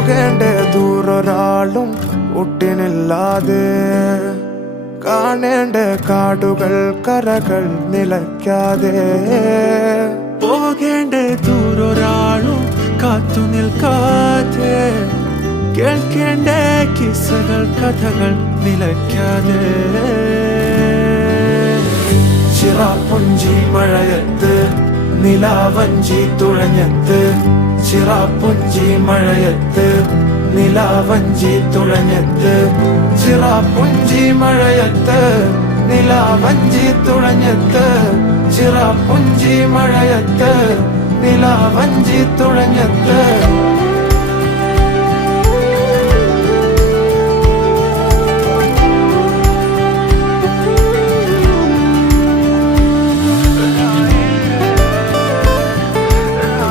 പോകേണ്ട ദൂരൊരാളും ഒട്ടിനില്ലാതെ കാണേണ്ട കാടുകൾ കരകൾ നിലയ്ക്കാതെ പോകേണ്ട ദൂരൊരാളും കാത്തു നിൽക്കാതെ കേൾക്കേണ്ട കിസ്സകൾ കഥകൾ നിലയ്ക്കാതെ ചിറാപ്പുഞ്ചി മഴയത്ത് നിലാവഞ്ചി തുഴഞ്ഞത്ത് ചിറാപ്പുഞ്ചി മഴയത്ത് നിലാവഞ്ചി തുഴഞ്ഞത്ത് ചിറാപ്പുഞ്ചി മഴയത്ത് നിലാവഞ്ചി തുഴഞ്ഞത്ത് ചിറാപ്പുഞ്ചി മഴയത്ത് നിലാവഞ്ചി തുഴഞ്ഞത്ത്